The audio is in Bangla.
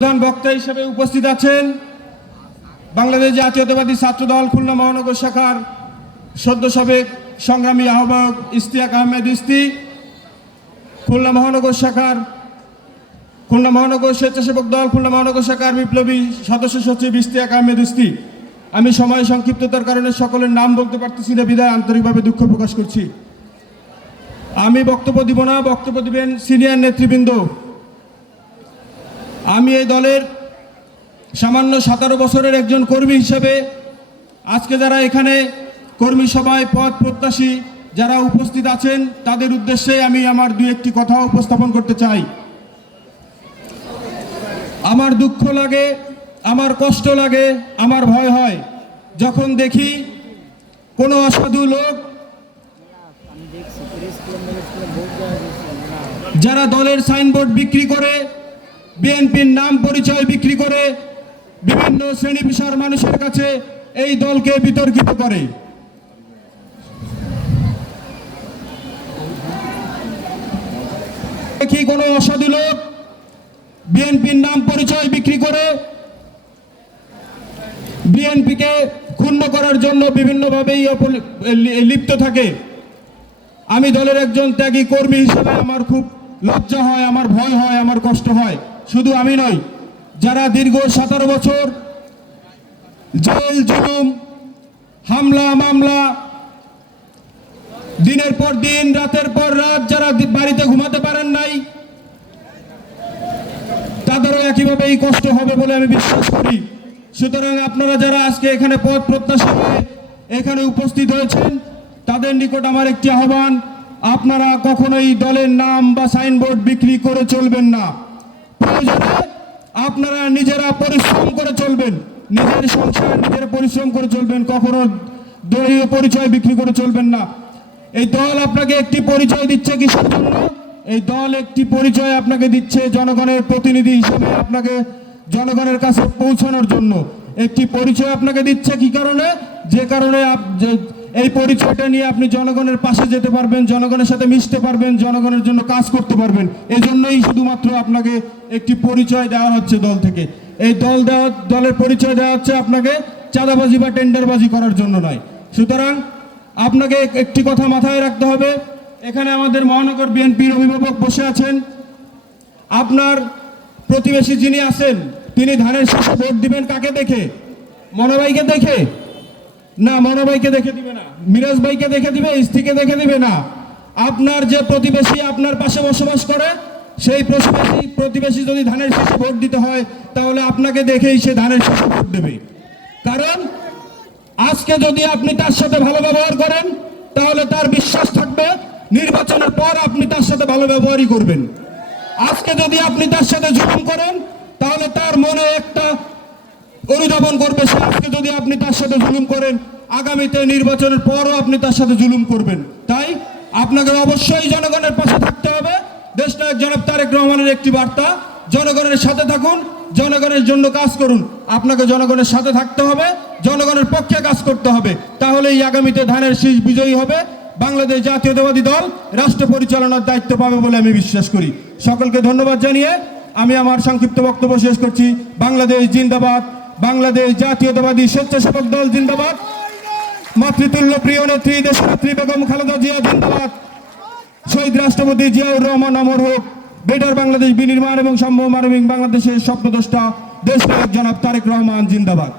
প্রধান বক্তা হিসেবে উপস্থিত আছেন বাংলাদেশ জাতীয়তাবাদী ছাত্র দল খুলনা মহানগর শাখার সদ্য সাবেক সংগ্রামী আহ্বায়ক ইস্তিয়াক আহমেদ ইস্তি খুলনা মহানগর শাখার, খুলনা মহানগর স্বেচ্ছাসেবক দল, খুলনা মহানগর শাখার বিপ্লবী সদস্য সচিব ইস্তিয়াক আহমেদ ইস্তি আমি সময় সংক্ষিপ্ততার কারণে সকলের নাম বলতে পারতেছি না, বিদায় আন্তরিকভাবে দুঃখ প্রকাশ করছি। আমি বক্তব্য দিব না, বক্তব্য দিবেন সিনিয়র নেতৃবৃন্দ। আমি এই দলের সামান্য সতেরো বছরের একজন কর্মী হিসেবে আজকে যারা এখানে কর্মী সভায় পদ প্রত্যাশী যারা উপস্থিত আছেন, তাদের উদ্দেশ্যে আমি আমার দু একটি কথা উপস্থাপন করতে চাই। আমার দুঃখ লাগে, আমার কষ্ট লাগে, আমার ভয় হয়। যখন দেখি কোনো অসাধু লোক যারা দলের সাইনবোর্ড বিক্রি করে বিএনপির নাম পরিচয় বিক্রি করে বিভিন্ন শ্রেণি পেশার মানুষের কাছে এই দলকে বিতর্কিত করে। কি কোনো অসাধু লোক বিএনপির নাম পরিচয় বিক্রি করে বিএনপিকে ক্ষুণ্ণ করার জন্য বিভিন্নভাবেই লিপ্ত থাকে। আমি দলের একজন ত্যাগী কর্মী হিসেবে আমার খুব লজ্জা হয়, আমার ভয় হয়, আমার কষ্ট হয়। শুধু আমি নই, যারা দীর্ঘ সতেরো বছর জেল, জুলুম, হামলা, মামলা, দিনের পর দিন, রাতের পর রাত যারা বাড়িতে ঘুমাতে পারেন নাই, তাদেরও একইভাবে এই কষ্ট হবে বলে আমি বিশ্বাস করি। সুতরাং আপনারা যারা আজকে এখানে পদ প্রত্যাশা এখানে উপস্থিত হয়েছেন, তাদের নিকট আমার একটি আহ্বান, আপনারা কখনোই দলের নাম বা সাইনবোর্ড বিক্রি করে চলবেন না। প্রয়োজনে আপনারা নিজেরা পরিশ্রম করে চলবেন। নিজের সংসার, নিজের পরিশ্রম করে চলবেন। কখনো দলীয় পরিচয় বিক্রি করে চলবেন না। এই দল আপনাকে একটি পরিচয় দিচ্ছে কিসের জন্য? এই দল একটি পরিচয় আপনাকে দিচ্ছে জনগণের প্রতিনিধি হিসেবে আপনাকে জনগণের কাছে পৌঁছানোর জন্য। একটি পরিচয় আপনাকে দিচ্ছে কি কারণে? যে কারণে এই পরিচয়টা নিয়ে আপনি জনগণের পাশে যেতে পারবেন, জনগণের সাথে মিশতে পারবেন, জনগণের জন্য কাজ করতে পারবেন। এজন্যই শুধুমাত্র আপনাকে একটি পরিচয় দেওয়া হচ্ছে দল থেকে। এই দল দেওয়া, দলের পরিচয় দেওয়া হচ্ছে আপনাকে চাঁদাবাজি বা টেন্ডারবাজি করার জন্য নয়। সুতরাং আপনাকে একটি কথা মাথায় রাখতে হবে। এখানে আমাদের মহানগর বিএনপির অভিভাবক বসে আছেন। আপনার প্রতিবেশী যিনি আছেন, তিনি ধানের শীষে ভোট দিবেন কাকে দেখে? মনোভাইকে দেখে? না মনোভাইকে দেখে দিবে না। মিরাজ ভাইকে দেখে দিবে, স্ত্রীকে দেখে দিবে না। আপনার যে প্রতিবেশী আপনার পাশে বসবাস করে, সেই প্রতিবেশী প্রতিবেশী যদি ধানের শীষে ভোট দিতে হয়, তাহলে আপনাকে দেখেই সে ধানের শীষে ভোট দেবে। কারণ, আজকে যদি আপনি তার সাথে ভালো ব্যবহার করেন, তাহলে তার বিশ্বাস থাকবে, নির্বাচনের পর আপনি তার সাথে ভালো ব্যবহারই করবেন। আজকে যদি আপনি তার সাথে জুলুম করেন, তাহলে তার মনে একটা অনুধাবন করবে। সে আজকে যদি আপনি তার সাথে জুলুম করেন, আগামীতে নির্বাচনের পরও আপনি তার সাথে জুলুম করবেন। তাই আপনাকে অবশ্যই জনগণের পাশে থাকতে হবে। দেশনায়ক জনাব তারেক রহমানের একটি বার্তা, জনগণের সাথে থাকুন, জনগণের জন্য কাজ করুন। আপনাকে জনগণের সাথে থাকতে হবে, জনগণের পক্ষে কাজ করতে হবে। তাহলে এই আগামীতে ধানের শীষ বিজয়ী হবে। বাংলাদেশ জাতীয়তাবাদী দল রাষ্ট্র পরিচালনার দায়িত্ব পাবে বলে আমি বিশ্বাস করি। সকলকে ধন্যবাদ জানিয়ে আমি আমার সংক্ষিপ্ত বক্তব্য শেষ করছি। বাংলাদেশ জিন্দাবাদ। বাংলাদেশ জাতীয়তাবাদী স্বেচ্ছাসেবক দল জিন্দাবাদ। মাতৃতুল্য প্রিয় নেত্রী, দেশনেত্রী বেগম খালেদা জিয়া জিন্দাবাদ। শহীদ রাষ্ট্রপতি জিয়াউর রহমান অমর হোক, বেটার বাংলাদেশ বিনির্মাণ এবং সম্ভব মানবিক বাংলাদেশের স্বপ্নদ্রষ্টা দেশ জনাব তারেক রহমান জিন্দাবাদ।